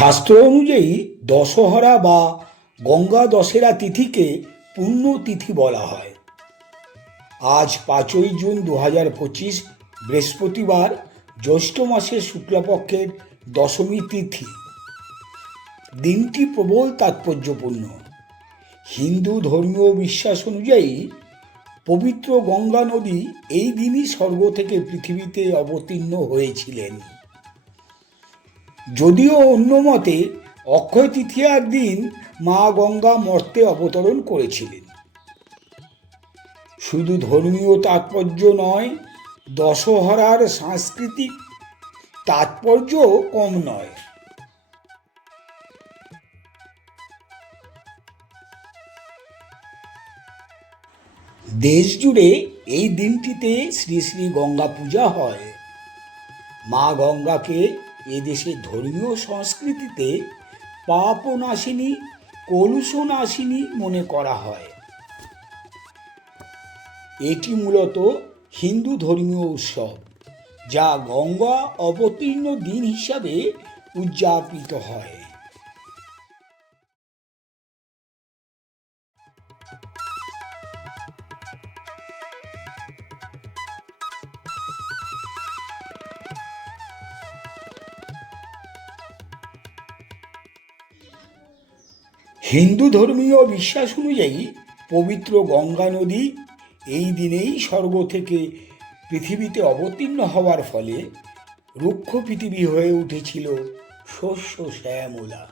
শাস্ত্র অনুযায়ী দশহরা বা গঙ্গা দশেরা তিথিকে পুণ্য তিথি বলা হয়। আজ পাঁচই জুন দু হাজার পঁচিশ, বৃহস্পতিবার জ্যৈষ্ঠ মাসের শুক্লপক্ষের দশমী তিথি। দিনটি প্রবল তাৎপর্যপূর্ণ। হিন্দু ধর্মীয় বিশ্বাস অনুযায়ী পবিত্র গঙ্গা নদী এই দিনই স্বর্গ থেকে পৃথিবীতে অবতীর্ণ হয়েছিলেন। যদিও অন্য মতে, অক্ষয় তৃতীয়ার দিন মা গঙ্গা মর্তে অবতরণ করেছিলেন। শুধু ধর্মীয় তাৎপর্য নয়, দশহরার সাংস্কৃতিক তাৎপর্যও কম নয়। দেশ জুড়ে এই দিনটিতে শ্রী শ্রী গঙ্গা পূজা হয়। মা গঙ্গাকে এদেশের ধর্মীয় সংস্কৃতিতে পাপনাশিনী, কলুষনাশিনী মনে করা হয়। এটি মূলত হিন্দু ধর্মীয় উৎসব, যা গঙ্গা অবতীর্ণ দিন হিসাবে উদযাপিত হয়। হিন্দু ধর্মীয় বিশ্বাস অনুযায়ী পবিত্র গঙ্গা নদী এই দিনেই স্বর্গ থেকে পৃথিবীতে অবতীর্ণ হওয়ার ফলে রুক্ষ পৃথিবী হয়ে উঠেছিল শস্য শ্যামলা।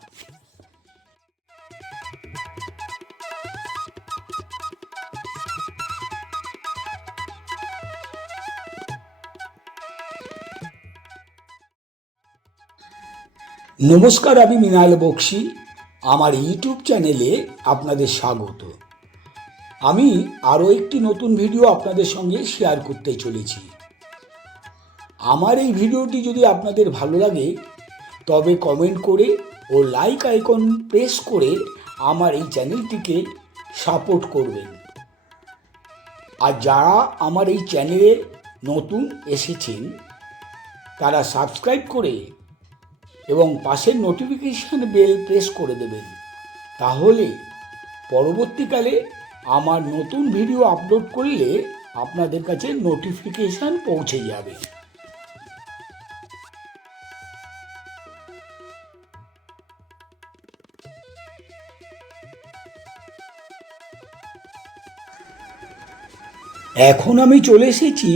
নমস্কার, আমি মৃণাল বক্সি। আমার ইউটিউব চ্যানেলে আপনাদের স্বাগত। আমি আরও একটি নতুন ভিডিও আপনাদের সঙ্গে শেয়ার করতে চলেছি। আমার এই ভিডিওটি যদি আপনাদের ভালো লাগে, তবে কমেন্ট করে ও লাইক আইকন প্রেস করে আমার এই চ্যানেলটিকে সাপোর্ট করবেন। আর যারা আমার এই চ্যানেলে নতুন এসেছেন, তারা সাবস্ক্রাইব করে এবং পাশের নোটিফিকেশান বেল প্রেস করে দেবেন। তাহলে পরবর্তীকালে আমার নতুন ভিডিও আপলোড করলে আপনাদের কাছে নোটিফিকেশান পৌঁছে যাবে। এখন আমি চলে এসেছি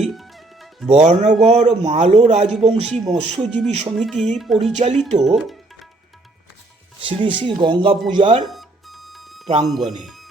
বর্ণগড় মালো রাজবংশী মৎস্যজীবী সমিতি পরিচালিত শ্রী শ্রী গঙ্গা পূজার প্রাঙ্গণে।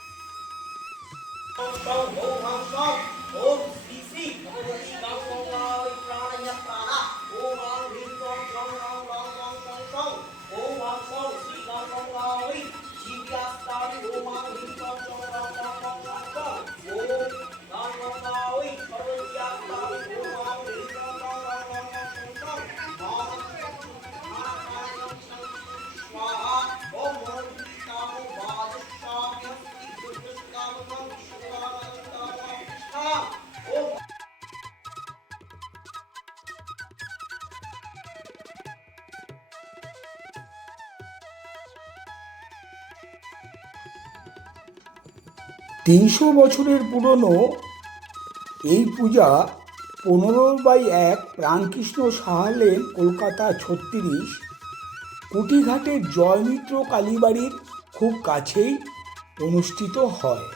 তিনশো বছরের পুরনো এই পূজা পনেরো বাই এক রামকৃষ্ণ সাহালেন কলকাতা ছত্রিশ কুটিঘাটের জয়মিত্র কালীবাড়ির খুব কাছেই অনুষ্ঠিত হয়।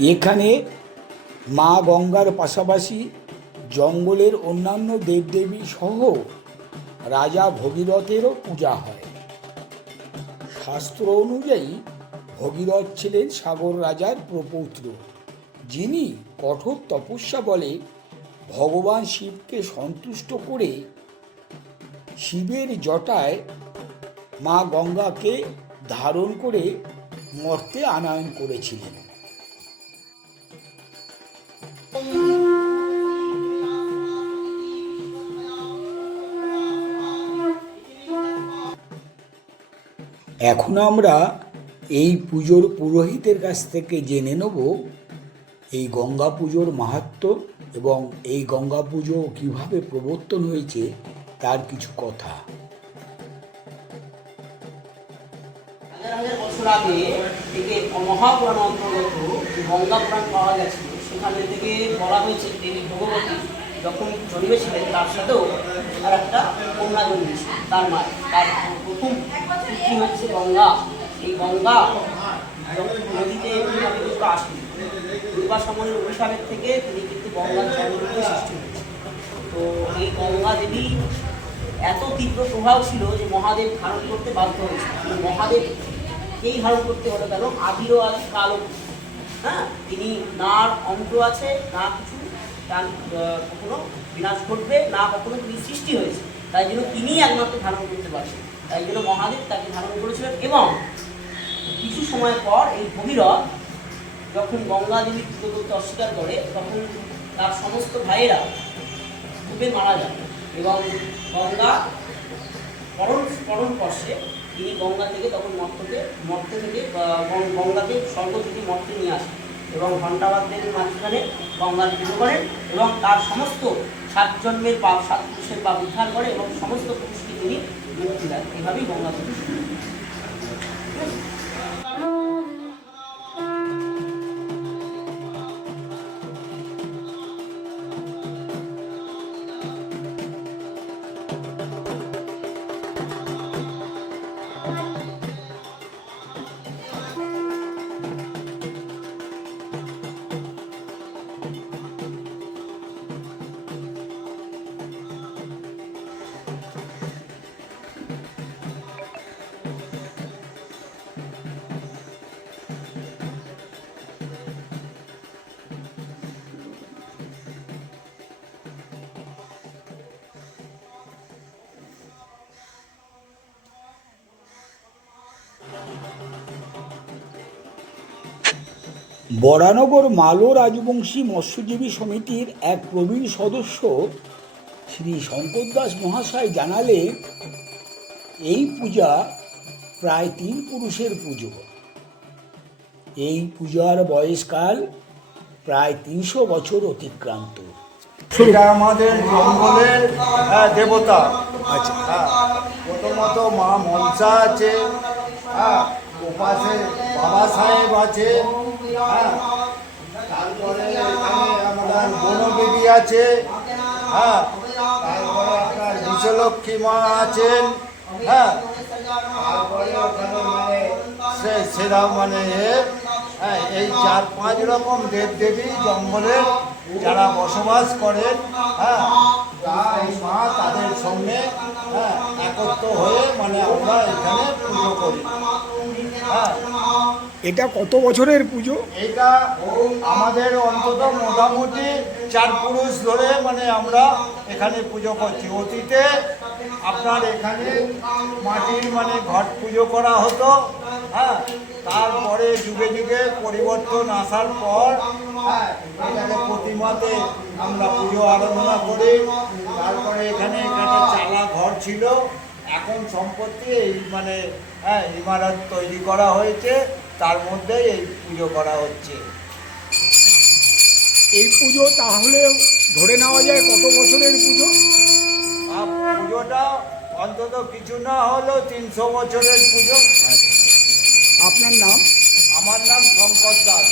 এখানে মা গঙ্গার পাশাপাশি জঙ্গলের অন্যান্য দেবদেবী সহ রাজা ভগীরথেরও পূজা হয়। শাস্ত্র অনুযায়ী ভগীরথ ছিলেন সাগর রাজার প্রপৌত্র, যিনি কঠোর তপস্যা বলে ভগবান শিবকে সন্তুষ্ট করে শিবের জটায় মা গঙ্গাকে ধারণ করে মর্তে আনয়ন করেছিলেন। এখন আমরা এই পুজোর পুরোহিতের কাছ থেকে জেনে নেব এই গঙ্গা পুজোর মাহাত্ম্য এবং এই গঙ্গা পুজো কীভাবে প্রবর্তন হয়েছে তার কিছু কথা। বছর আগে থেকে মহাপুরাণ অন্তর্গত গঙ্গা পুরাণ পাওয়া সেখানে থেকে বলা হয়েছে দেবী ভগবতী যখন জন্মেছিলেন, তার সাথেও আর একটা কন্যা তার মা, তার প্রথম পুত্রী হচ্ছে গঙ্গা? এই গঙ্গা নদীতে কিন্তু আসেন দুর্গা সময়ের অভিশাপের থেকে তিনি কিন্তু গঙ্গার জন্মরূপে সৃষ্টি তো এই গঙ্গা দেবী এত তীব্র প্রভাব ছিল যে মহাদেব ধারণ করতে বাধ্য হয়েছিল মহাদেব এই ধারণ করতে হলো কেন? আদিরও আছে কালো হ্যাঁ? তিনি না অন্ত আছে, না কিছু। তার কখনো বিনাশ ঘটবে, না কখনো তিনি সৃষ্টি হয়েছে। তাই জন্য তিনি একমাত্র ধারণ করতে পারছেন জন্য মহাদেব, তাকে ধারণ করেছিলেন এবং কিছু সময় পর এই ভগীরথ যখন গঙ্গা দেবী পুজো করতে অস্বীকার করে, তখন তার সমস্ত ভাইয়েরা ডুবে মারা যান এবং গঙ্গা পরম পরম স্পর্শে তিনি গঙ্গা থেকে তখন মর্তকে মর্ত থেকে গঙ্গাকে স্বর্গ থেকে মর্তে নিয়ে আসেন এবং ঘণ্টাবাদ্যের মাঝখানে গঙ্গার পুজো করেন এবং তার সমস্ত সাত জন্মের পাপ, সাত পুরুষের পাপ উদ্ধার করে এবং সমস্ত পুরুষকে তিনি মুক্তি এভাবেই গঙ্গা পুজো শুরু বরানগর মালো রাজবংশী মৎস্যজীবী সমিতির এক প্রবীণ সদস্য শ্রী শঙ্কর দাস মহাশয় জানালে এই পূজা প্রায় তিন পুরুষের পুজো। এই পূজার বয়সকাল প্রায় তিনশো বছর অতিক্রান্ত। এটা আমাদের জঙ্গলের হ্যাঁ, দেবতা। আচ্ছা। হ্যাঁ প্রথমত মা মনসা আছে হ্যাঁ ওপাশে বাবা সাহেব আছে তারপরে আমাদের বনদেবী আছে হ্যাঁ তারপরে আপনার বিশ্বলক্ষ্মী মা আছেন হ্যাঁ তারপরে সে সেরা মানে হ্যাঁ এই চার পাঁচ রকম দেবদেবী জঙ্গলের যারা বসবাস করেন হ্যাঁ এই মা তাদের সঙ্গে হ্যাঁ একত্র হয়ে মানে আমরা এখানে পুজো করি এটা কত বছরের পুজো? এটা আমাদের অন্তত মোটামুটি চার পুরুষ ধরে মানে আমরা এখানে পুজো করছি। অতীতে আপনার এখানে মাটির মানে ঘট পুজো করা হতো হ্যাঁ? তারপরে যুগে যুগে পরিবর্তন আসার পর হ্যাঁ প্রতিমাতে আমরা পুজো আরাধনা করি। তারপরে এখানে এখানে চালা ঘর ছিল এখন সম্পত্তি এই মানে হ্যাঁ ইমারত তৈরি করা হয়েছে তার মধ্যেই এই পুজো করা হচ্ছে। এই পুজো তাহলে ধরে নেওয়া যায় কত বছরের পুজো? পুজোটা অন্তত কিছু না হলেও তিনশো বছরের পুজো। আচ্ছা আপনার নাম? আমার নাম শঙ্কর দাস।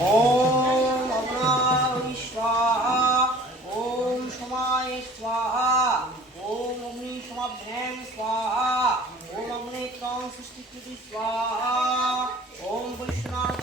어. संस्थिति ओम वैष्णव